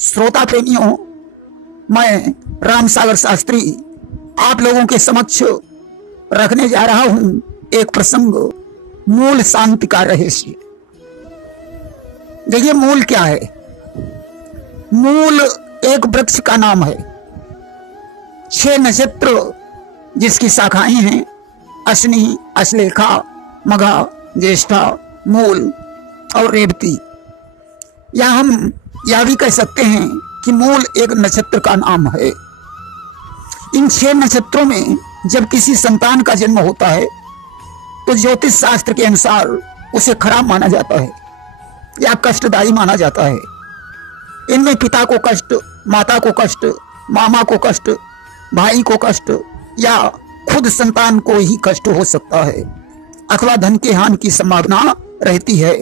श्रोता प्रेमियों, मैं रामसागर शास्त्री आप लोगों के समक्ष रखने जा रहा हूं एक प्रसंग, मूल शांति का रहस्य। देखिए, मूल क्या है? मूल एक वृक्ष का नाम है। 6 नक्षत्र जिसकी शाखाएं हैं अश्विनी, अश्लेखा, मघा, ज्येष्ठा, मूल और रेवती। या हम यह भी कह सकते हैं कि मूल एक नक्षत्र का नाम है। इन 6 नक्षत्रों में जब किसी संतान का जन्म होता है तो ज्योतिष शास्त्र के अनुसार उसे खराब माना जाता है या कष्टदायी माना जाता है। इनमें पिता को कष्ट, माता को कष्ट, मामा को कष्ट, भाई को कष्ट या खुद संतान को ही कष्ट हो सकता है अथवा धन के हानि की संभावना रहती है।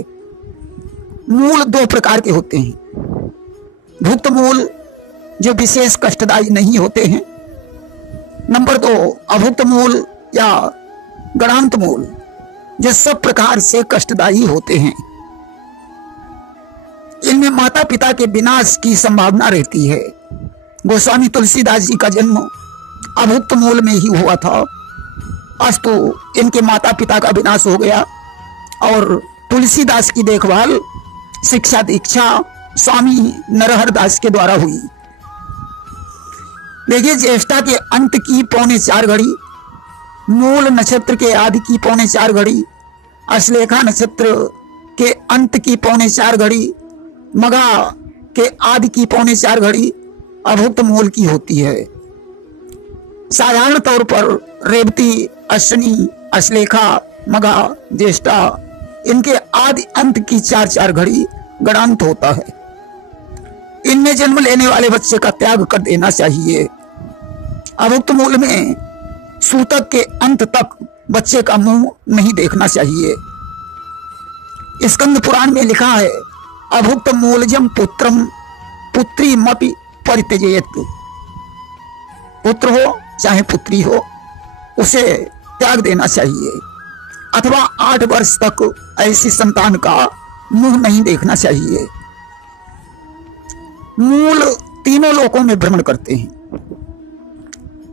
मूल 2 प्रकार के होते हैं। भुक्त मूल जो विशेष कष्टदायी नहीं होते हैं। नंबर 2 अभुक्त मूल या गणांत मूल जो सब प्रकार से कष्टदायी होते हैं। इनमें माता पिता के विनाश की संभावना रहती है। गोस्वामी तुलसीदास जी का जन्म अभुक्त मूल में ही हुआ था, अस्तु इनके माता पिता का विनाश हो गया और तुलसीदास की देखभाल, शिक्षा दीक्षा स्वामी नरहर दास के द्वारा हुई। देखिए, ज्येष्ठा के अंत की 3:45 घड़ी, मूल नक्षत्र के आदि की 3:45 घड़ी, अश्लेखा नक्षत्र के अंत की 3:45 घड़ी, मघा के आदि की 3:45 घड़ी अभुक्त मूल की होती है। साधारण तौर पर रेवती, अश्विनी, अश्लेखा, मघा, ज्येष्ठा इनके आदि अंत की 4-4 घड़ी गणांत होता है। इनमें जन्म लेने वाले बच्चे का त्याग कर देना चाहिए। अभुक्त मूल में सूतक के अंत तक बच्चे का मुंह नहीं देखना चाहिए। स्कंद पुराण में लिखा है, अभुक्त मूलजम पुत्रम पुत्री मपि परित्यजेत। पुत्र हो चाहे पुत्री हो उसे त्याग देना चाहिए अथवा 8 वर्ष तक ऐसी संतान का मुंह नहीं देखना चाहिए। मूल तीनों लोकों में भ्रमण करते हैं।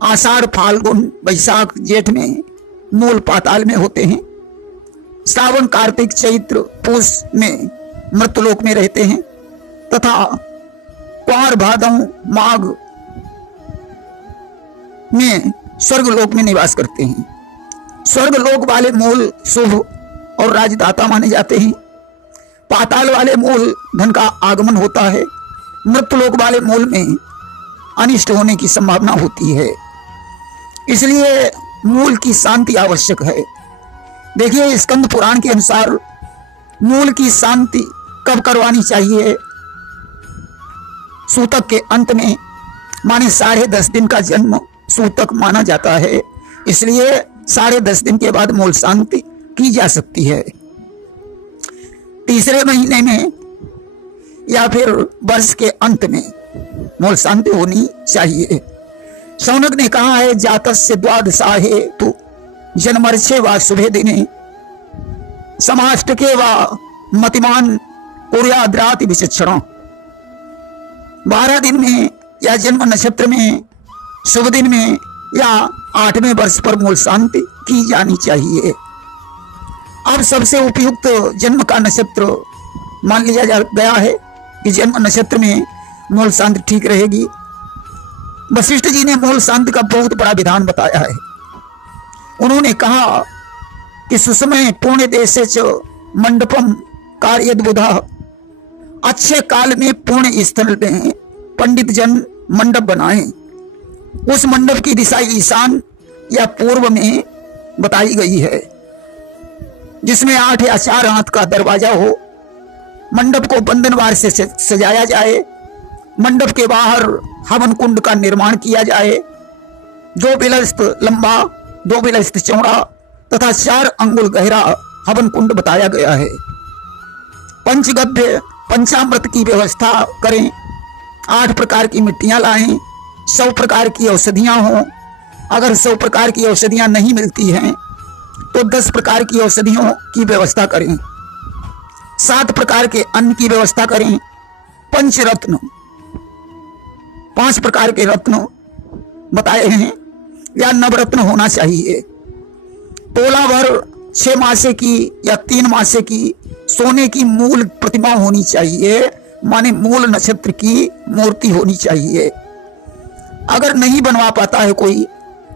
आषाढ़, फाल्गुन, वैशाख, जेठ में मूल पाताल में होते हैं। श्रावण, कार्तिक, चैत्र, पूष में मृतलोक में रहते हैं तथा पौर, भादव, माघ में स्वर्गलोक में निवास करते हैं। स्वर्गलोक वाले मूल शुभ और राजदाता माने जाते हैं। पाताल वाले मूल धन का आगमन होता है। मृतलोक वाले मूल में अनिष्ट होने की संभावना होती है। इसलिए मूल की शांति आवश्यक है। देखिए, स्कंद पुराण के अनुसार मूल की शांति कब करवानी चाहिए? सूतक के अंत में, माने 10.5 दिन का जन्म सूतक माना जाता है, इसलिए 10.5 दिन के बाद मूल शांति की जा सकती है। तीसरे महीने में या फिर वर्ष के अंत में मूल शांति होनी चाहिए। शौनक ने कहा है, जातस्य द्वादशाहे तु जन्मर्षे व शुभे दिने समाष्टके व मतिमान कुर्याद्राति विचक्षण। 12 दिन में या जन्म नक्षत्र में, शुभ दिन में या 8वें वर्ष पर मूल शांति की जानी चाहिए। अब सबसे उपयुक्त जन्म का नक्षत्र मान लिया गया है कि जन्म नक्षत्र में मूल शांति ठीक रहेगी। वशिष्ठ जी ने मूल शांति का बहुत बड़ा विधान बताया है। उन्होंने कहा कि सुसमय पुण्य देशे च मंडपम कार्यद्बुधा। अच्छे काल में पुण्य स्थल में पंडित जन मंडप बनाएं। उस मंडप की दिशा ईशान या पूर्व में बताई गई है, जिसमें 8 या 4 हाथ का दरवाजा हो। मंडप को बंधनवार से सजाया जाए। मंडप के बाहर हवन कुंड का निर्माण किया जाए। 2 बिलस्त लंबा, 2 बिलस्त चौड़ा तथा 4 अंगुल गहरा हवन कुंड बताया गया है। पंचगव्य पंचामृत की व्यवस्था करें। 8 प्रकार की मिट्टियां लाएं। 100 प्रकार की औषधियां हों। अगर 100 प्रकार की औषधियां नहीं मिलती हैं तो 10 प्रकार की औषधियों की व्यवस्था करें। 7 प्रकार के अन्न की व्यवस्था करें। पंचरत्न 5 प्रकार के रत्न बताए हैं, या नवरत्न होना चाहिए। तोला भर 6 मासे की या 3 मासे की सोने की मूल प्रतिमा होनी चाहिए, माने मूल नक्षत्र की मूर्ति होनी चाहिए। अगर नहीं बनवा पाता है कोई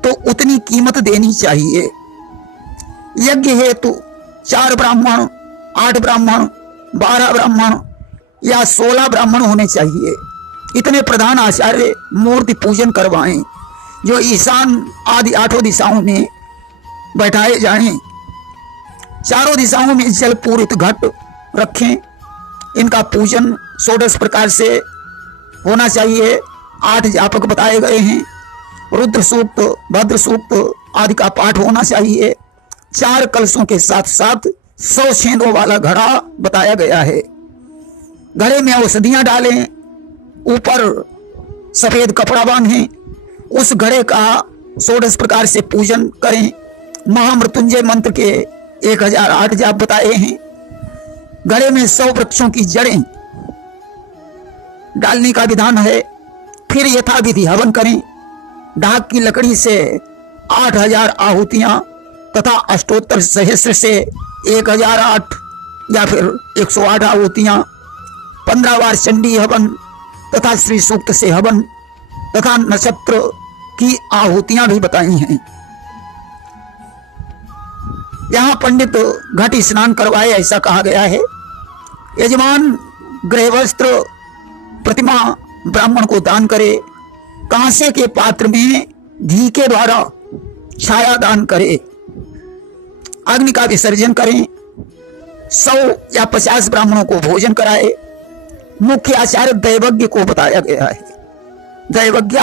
तो उतनी कीमत देनी चाहिए। यज्ञ हेतु 4 ब्राह्मण, 8 ब्राह्मण, 12 ब्राह्मण या 16 ब्राह्मण होने चाहिए। इतने प्रधान आचार्य मूर्ति पूजन करवाएं, जो ईशान आदि 8 दिशाओं में बैठाए जाएं। 4 दिशाओं में जल पूरित घट रखें। इनका पूजन 16 प्रकार से होना चाहिए। 8 जापक बताए गए हैं। रुद्र सूक्त, भद्र सूक्त आदि का पाठ होना चाहिए। 4 कलशों के साथ साथ 100 छेदों वाला घड़ा बताया गया है। घड़े में औषधियां डालें, ऊपर सफेद कपड़ा बांधें। उस घड़े का 16 प्रकार से पूजन करें। महामृत्युंजय मंत्र के 1008 जाप बताए हैं। घड़े में 100 वृक्षों की जड़ें डालने का विधान है। फिर यथाविधि हवन करें। ढाक की लकड़ी से 8000 आहुतियां तथा अष्टोत्तर सहस्र से 1008 या फिर 108 आहुतियां, 15 बार चंडी हवन तथा श्री सूक्त से हवन तथा नक्षत्र की आहुतियां भी बताई हैं। यहां पंडित घट स्नान करवाए, ऐसा कहा गया है। यजमान गृह वस्त्र प्रतिमा ब्राह्मण को दान करे। कांसे के पात्र में घी के द्वारा छाया दान करे। अग्नि का विसर्जन करें। 100 या 50 ब्राह्मणों को भोजन कराए। मुख्य आचार्य दैवज्ञ को बताया गया है। दैवज्ञ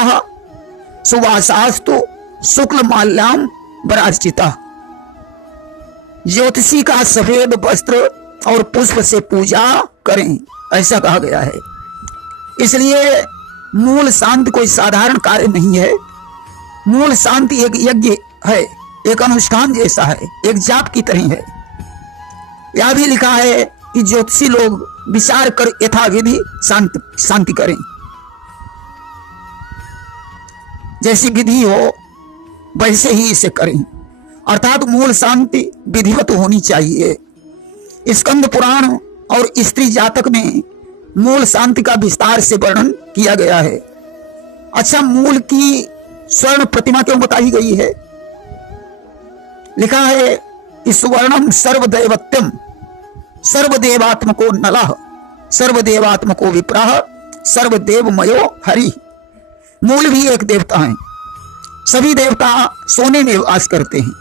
सुवासास्तु शुक्ल माल्याम वरार्चिता। ज्योतिषी का सफेद वस्त्र और पुष्प से पूजा करें, ऐसा कहा गया है। इसलिए मूल शांति कोई साधारण कार्य नहीं है। मूल शांति एक यज्ञ है, एक अनुष्ठान जैसा है, एक जाप की तरह है। यह भी लिखा है कि ज्योतिषी लोग विचार कर यथाविधि शांति करें। जैसी विधि हो वैसे ही इसे करें, अर्थात मूल शांति विधिवत होनी चाहिए। स्कंद पुराण और स्त्री जातक में मूल शांति का विस्तार से वर्णन किया गया है। अच्छा, मूल की स्वर्ण प्रतिमा क्यों बताई गई है? लिखा है कि सुवर्णम सर्वदैवत्यम सर्वदेवात्मको नलः सर्वदेवात्मको विप्रः सर्वदेवमयो हरि। मूल भी एक देवता है। सभी देवता सोने में वास करते हैं।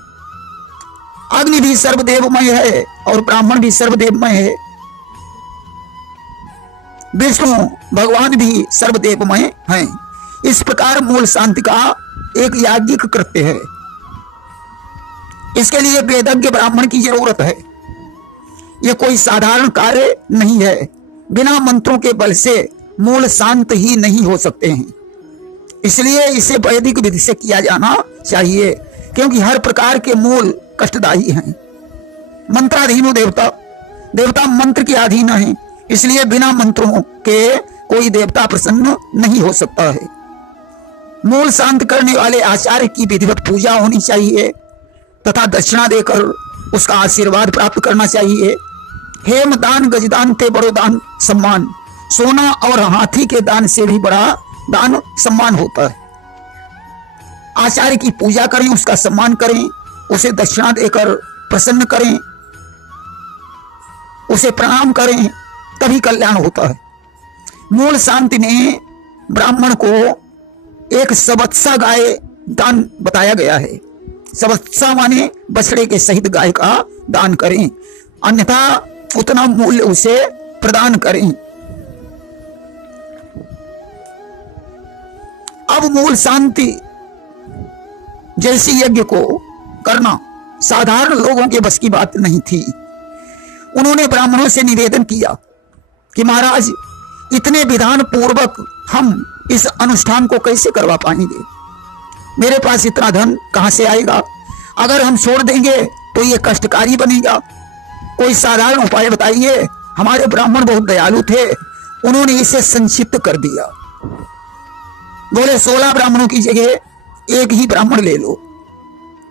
अग्नि भी सर्वदेवमय है और ब्राह्मण भी सर्वदेवमय है। विष्णु भगवान भी सर्वदेवमय हैं। इस प्रकार मूल शांति का एक याज्ञिक कृत्य है। इसके लिए वेदज्ञ ब्राह्मण की जरूरत है। यह कोई साधारण कार्य नहीं है। बिना मंत्रों के बल से मूल शांत ही नहीं हो सकते हैं। इसलिए इसे वैदिक विधि से किया जाना चाहिए, क्योंकि हर प्रकार के मूल कष्टदायी हैं। मंत्राधीन देवता, देवता मंत्र के अधीन है। इसलिए बिना मंत्रों के कोई देवता प्रसन्न नहीं हो सकता है। मूल शांत करने वाले आचार्य की विधिवत पूजा होनी चाहिए तथा दक्षिणा देकर उसका आशीर्वाद प्राप्त करना चाहिए। हेम दान, गजदान ते बड़ो दान सम्मान। सोना और हाथी के दान से भी बड़ा दान सम्मान होता है। आचार्य की पूजा करें, उसका सम्मान करें, उसे दक्षिणा देकर प्रसन्न करें, उसे प्रणाम करें, तभी कल्याण होता है। मूल शांति ने ब्राह्मण को एक सबत्सा गाय दान बताया गया है। सबत्सा माने बछड़े के सहित गाय का दान करें, अन्यथा उतना मूल्य उसे प्रदान करें। अब मूल शांति जैसी यज्ञ को करना साधारण लोगों के बस की बात नहीं थी। उन्होंने ब्राह्मणों से निवेदन किया कि महाराज, इतने विधान पूर्वक हम इस अनुष्ठान को कैसे करवा पाएंगे? मेरे पास इतना धन कहां से आएगा? अगर हम छोड़ देंगे तो ये कष्टकारी बनेगा। कोई साधारण उपाय बताइए। हमारे ब्राह्मण बहुत दयालु थे, उन्होंने इसे संक्षिप्त कर दिया। बोले 16 ब्राह्मणों की जगह एक ही ब्राह्मण ले लो,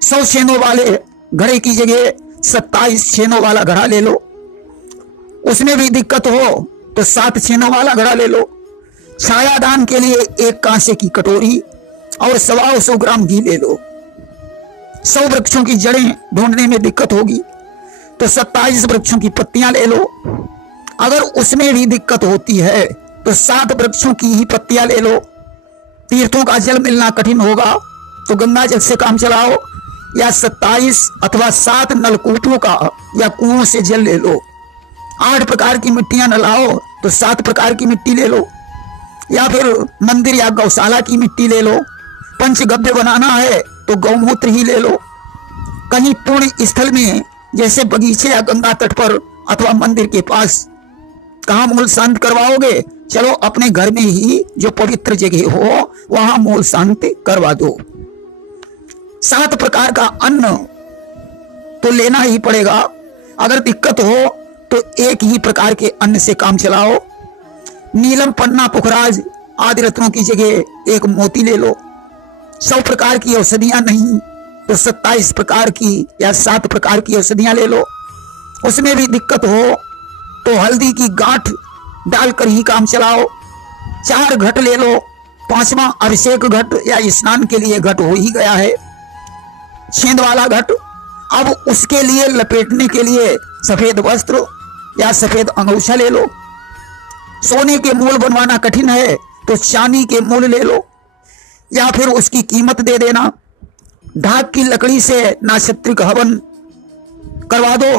100 छेनों वाले घड़े की जगह 27 छेनों वाला घड़ा ले लो, उसमें भी दिक्कत हो तो 7 छेनों वाला घड़ा ले लो। छायादान के लिए एक कांसे की कटोरी और 125 ग्राम घी ले लो। 100 वृक्षों की जड़ें ढूंढने में दिक्कत होगी तो 27 वृक्षों की पत्तियां ले लो। अगर उसमें भी दिक्कत होती है तो 7 वृक्षों की ही पत्तियां ले लो। तीर्थों का जल मिलना कठिन होगा तो गंगा जल से काम चलाओ, या 27 अथवा 7 नलकूपों का या कुओं से जल ले लो। 8 प्रकार की मिट्टियां न लाओ तो 7 प्रकार की मिट्टी ले लो, या फिर मंदिर या गौशाला की मिट्टी ले लो। पंचगव्य बनाना है तो गौमूत्र ही ले लो। कहीं पुण्य स्थल में जैसे बगीचे या गंगा तट पर अथवा मंदिर के पास कहाँ मूल शांत करवाओगे? चलो अपने घर में ही जो पवित्र जगह हो वहां मूल शांति करवा दो। 7 प्रकार का अन्न तो लेना ही पड़ेगा। अगर दिक्कत हो तो एक ही प्रकार के अन्न से काम चलाओ। नीलम, पन्ना, पुखराज आदि रत्नों की जगह एक मोती ले लो। 100 प्रकार की औषधियां नहीं तो 27 प्रकार की या 7 प्रकार की औषधियां ले लो। उसमें भी दिक्कत हो तो हल्दी की गांठ डालकर ही काम चलाओ। 4 घट ले लो। 5वां अभिषेक घट या स्नान के लिए घट हो ही गया है, छेद वाला घट। अब उसके लिए लपेटने के लिए सफेद वस्त्र या सफेद अंगूछा ले लो। सोने के मूल बनवाना कठिन है तो चांदी के मूल ले लो, या फिर उसकी कीमत दे देना। ढाक की लकड़ी से नाक्षत्रिक हवन करवा दो।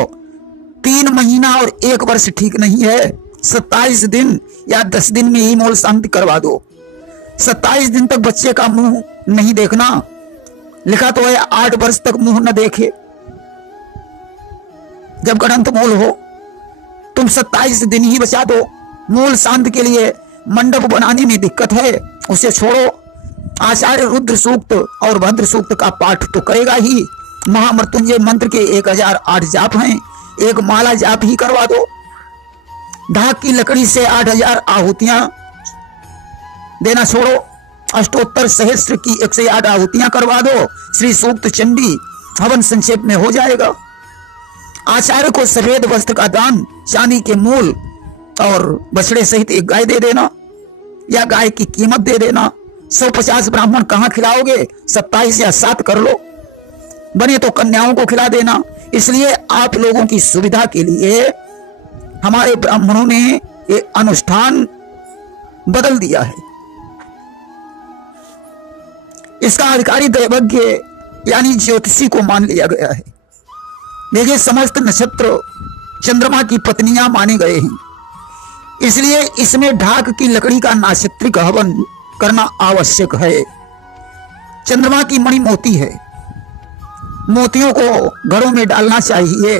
3 महीना और 1 वर्ष ठीक नहीं है। 27 दिन या 10 दिन में ही मूल शांति करवा दो। 27 दिन तक बच्चे का मुंह नहीं देखना, लिखा तो है 8 वर्ष तक मुंह न देखे। जब गणंत मूल हो तुम 27 दिन ही बचा दो। मूल शांति के लिए मंडप बनाने में दिक्कत है, उसे छोड़ो। आचार्य रुद्र सूक्त और भद्र सूक्त का पाठ तो करेगा ही। महामृत्युंजय मंत्र के 1008 जाप हैं, एक माला जाप ही करवा दो। ढाक की लकड़ी से 8000 आहुतियां देना छोड़ो। अष्टोत्तर सहस्त्र की 108 आहुतियां करवा दो। श्री सूक्त चंडी हवन संक्षेप में हो जाएगा। आचार्य को सफेद वस्त्र का दान, चांदी के मूल और बछड़े सहित एक गाय दे देना, या गाय की कीमत दे देना। 150 ब्राह्मण कहां खिलाओगे? 27 या 7 कर लो, बने तो कन्याओं को खिला देना। इसलिए आप लोगों की सुविधा के लिए हमारे ब्राह्मणों ने ये अनुष्ठान बदल दिया है। इसका अधिकारी दैवज्ञ यानी ज्योतिषी को मान लिया गया है। देखिए, समस्त नक्षत्र चंद्रमा की पत्नियां माने गए हैं, इसलिए इसमें ढाक की लकड़ी का नाक्षत्रिक हवन करना आवश्यक है। चंद्रमा की मणि मोती है, मोतियों को घड़ों में डालना चाहिए,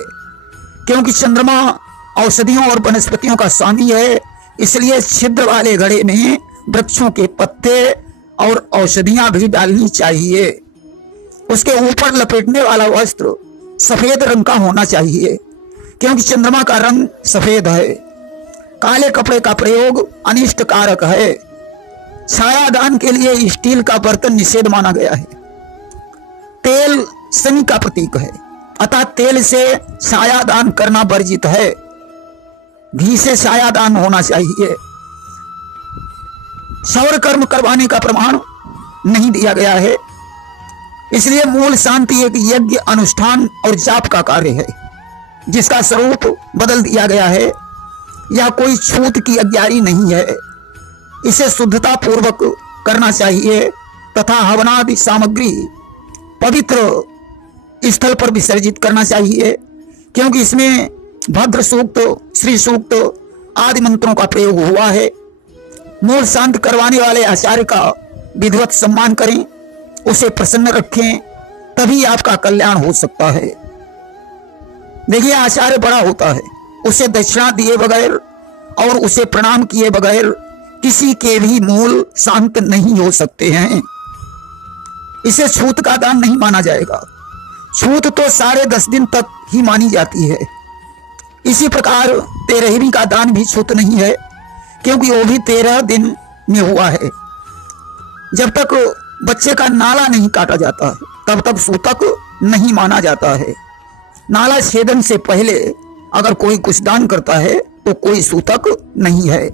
क्योंकि चंद्रमा औषधियों और वनस्पतियों का स्वामी है। इसलिए छिद्र वाले घड़े में वृक्षों के पत्ते और औषधियां भी डालनी चाहिए। उसके ऊपर लपेटने वाला वस्त्र सफेद रंग का होना चाहिए, क्योंकि चंद्रमा का रंग सफेद है। काले कपड़े का प्रयोग अनिष्ट कारक है। छायादान के लिए स्टील का बर्तन निषेध माना गया है। तेल शनि का प्रतीक है, अतः तेल से छायादान करना वर्जित है। घी से छायादान होना चाहिए। सौर कर्म करवाने का प्रमाण नहीं दिया गया है। इसलिए मूल शांति एक यज्ञ, अनुष्ठान और जाप का कार्य है, जिसका स्वरूप बदल दिया गया है। यह कोई छूत की अज्ञारी नहीं है। इसे शुद्धता पूर्वक करना चाहिए तथा हवनादि सामग्री पवित्र स्थल पर विसर्जित करना चाहिए, क्योंकि इसमें भद्र सूक्त, श्री सूक्त आदि मंत्रों का प्रयोग हुआ है। मूल शांत करवाने वाले आचार्य का विधिवत सम्मान करें, उसे प्रसन्न रखें, तभी आपका कल्याण हो सकता है। देखिए, आचार्य बड़ा होता है, उसे दक्षिणा दिए बगैर और उसे प्रणाम किए बगैर किसी के भी मूल शांत नहीं हो सकते हैं। इसे छूत का दान नहीं माना जाएगा। छूत तो 10.5 दिन तक ही मानी जाती है। इसी प्रकार 13वीं का दान भी छूत नहीं है, क्योंकि वो भी 13 दिन में हुआ है। जब तक बच्चे का नाला नहीं काटा जाता है तब तक सूतक नहीं माना जाता है। नाला छेदन से पहले अगर कोई कुछ दान करता है तो कोई सूतक नहीं है।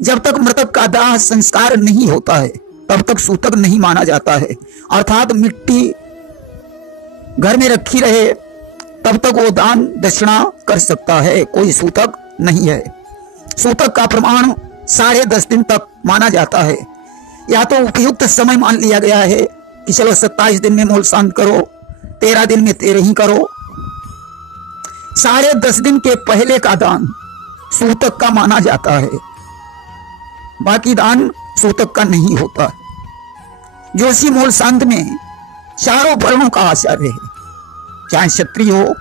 जब तक मृतक का दाह संस्कार नहीं होता है तब तक सूतक नहीं माना जाता है। अर्थात मिट्टी घर में रखी रहे तब तक वो दान दक्षिणा कर सकता है, कोई सूतक नहीं है। सूतक का प्रमाण 10.5 दिन तक माना जाता है। या तो उपयुक्त समय मान लिया गया है कि चलो 27 दिन में मूल शांत करो, 13 दिन में 13 ही करो। 10.5 दिन के पहले का दान सूतक का माना जाता है, बाकी दान सूतक का नहीं होता। जोशी मूल शांत में चारों वर्णों का आचार्य है, चाहे क्षत्रिय हो,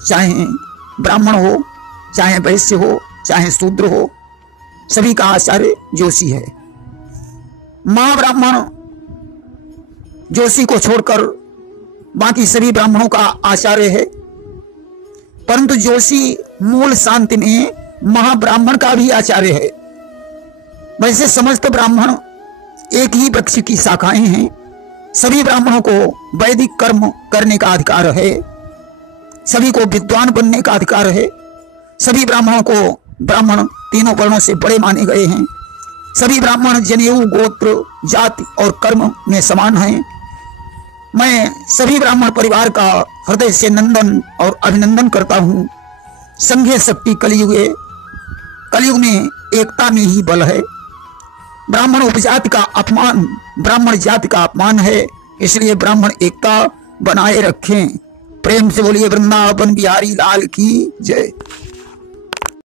चाहे ब्राह्मण हो, चाहे वैश्य हो, चाहे शूद्र हो, सभी का आचार्य जोशी है। महाब्राह्मण जोशी को छोड़कर बाकी सभी ब्राह्मणों का आचार्य है, परंतु जोशी मूल शांति में महाब्राह्मण का भी आचार्य है। वैसे समस्त ब्राह्मण एक ही वृक्ष की शाखाएं हैं। सभी ब्राह्मणों को वैदिक कर्म करने का अधिकार है, सभी को विद्वान बनने का अधिकार है। सभी ब्राह्मणों को ब्राह्मण तीनों वर्णों से बड़े माने गए हैं। सभी ब्राह्मण जनेऊ, गोत्र, जाति और कर्म में समान हैं। मैं सभी ब्राह्मण परिवार का हृदय से नंदन और अभिनंदन करता हूँ। संघीय शक्ति कलयुग में एकता में ही बल है। ब्राह्मण उपजाति का अपमान ब्राह्मण जाति का अपमान है, इसलिए ब्राह्मण एकता बनाए रखें। प्रेम से बोलिए वृंदावन बिहारी लाल की जय।